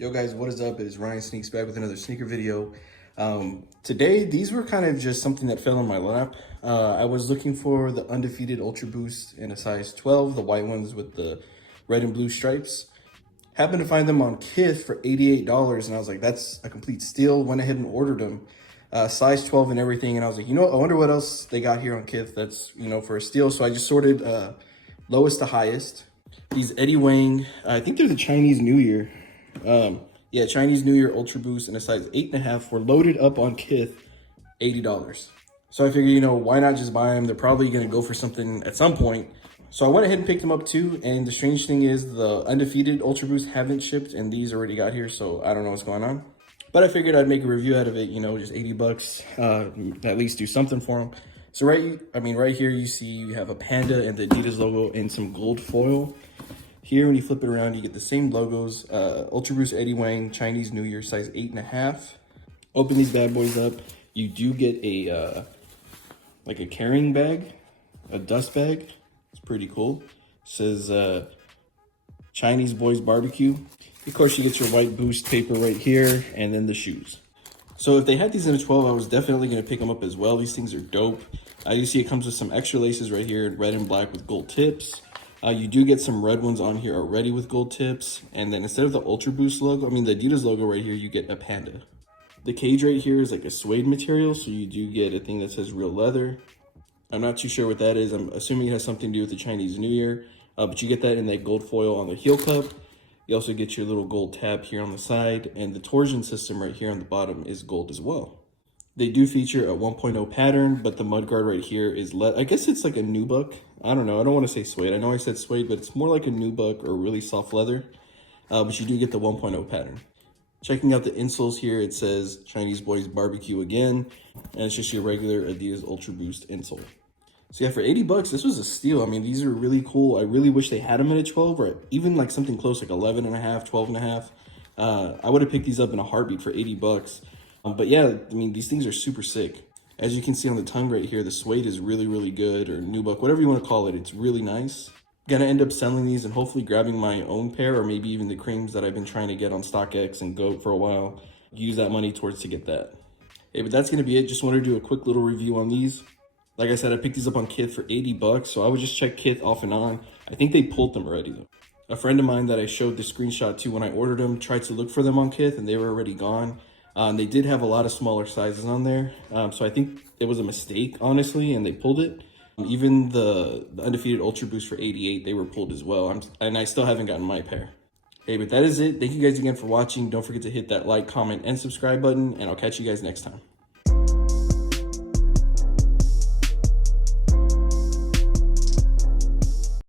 Yo guys, what is up? It is Ryan Sneaks back with another sneaker video. Today, these were kind of just something that fell in my lap. I was looking for the Undefeated Ultra Boost in a size 12, the white ones with the red and blue stripes. Happened to find them on Kith for $88, and I was like, that's a complete steal. Went ahead and ordered them, size 12 and everything. And I was like, you know what? I wonder what else they got here on Kith that's, for a steal. So I just sorted lowest to highest. These Eddie Wang, I think they're the Chinese New Year. Yeah, Chinese New Year Ultra Boost in a size 8.5 were loaded up on Kith, $80. So I figured, why not just buy them? They're probably going to go for something at some point. So I went ahead and picked them up too. And the strange thing is the Undefeated Ultra Boost haven't shipped and these already got here. So I don't know what's going on. But I figured I'd make a review out of it, just 80 bucks, at least do something for them. So right here you see you have a panda and the Adidas logo and some gold foil. Here, when you flip it around, you get the same logos. Ultra Boost Eddie Wang, Chinese New Year, size 8.5. Open these bad boys up. You do get a like a carrying bag, a dust bag. It's pretty cool. It says Chinese Boys Barbecue. Of course, you get your white Boost paper right here, and then the shoes. So if they had these in a 12, I was definitely going to pick them up as well. These things are dope. You see it comes with some extra laces right here, red and black with gold tips. You do get some red ones on here already with gold tips. And then instead of the Ultra Boost logo, the Adidas logo right here, you get a panda. The cage right here is like a suede material, so you do get a thing that says real leather. I'm not too sure what that is. I'm assuming it has something to do with the Chinese New Year. But you get that in that gold foil on the heel cup. You also get your little gold tab here on the side. And the torsion system right here on the bottom is gold as well. They do feature a 1.0 pattern, but the mudguard right here is, I guess it's like a nubuck. I don't know. I don't want to say suede. I know I said suede, but it's more like a nubuck or really soft leather. But you do get the 1.0 pattern. Checking out the insoles here, it says Chinese Boys Barbecue again. And it's just your regular Adidas Ultra Boost insole. So yeah, for 80 bucks, this was a steal. These are really cool. I really wish they had them at a 12 or even like something close, like 11.5, 12.5. I would have picked these up in a heartbeat for 80 bucks. But yeah, these things are super sick. As you can see on the tongue right here, the suede is really, really good, or nubuck, whatever you want to call it. It's really nice. Gonna end up selling these and hopefully grabbing my own pair, or maybe even the creams that I've been trying to get on StockX and GOAT for a while. Use that money towards to get that. Hey, but that's gonna be it. Just wanted to do a quick little review on these. Like I said, I picked these up on Kith for 80 bucks, so I would just check Kith off and on. I think they pulled them already though. A friend of mine that I showed the screenshot to when I ordered them tried to look for them on Kith and they were already gone. They did have a lot of smaller sizes on there, so I think it was a mistake, honestly, and they pulled it. Even the Undefeated Ultra Boost for 88, they were pulled as well, and I still haven't gotten my pair. Hey, but that is it. Thank you guys again for watching. Don't forget to hit that like, comment, and subscribe button, and I'll catch you guys next time.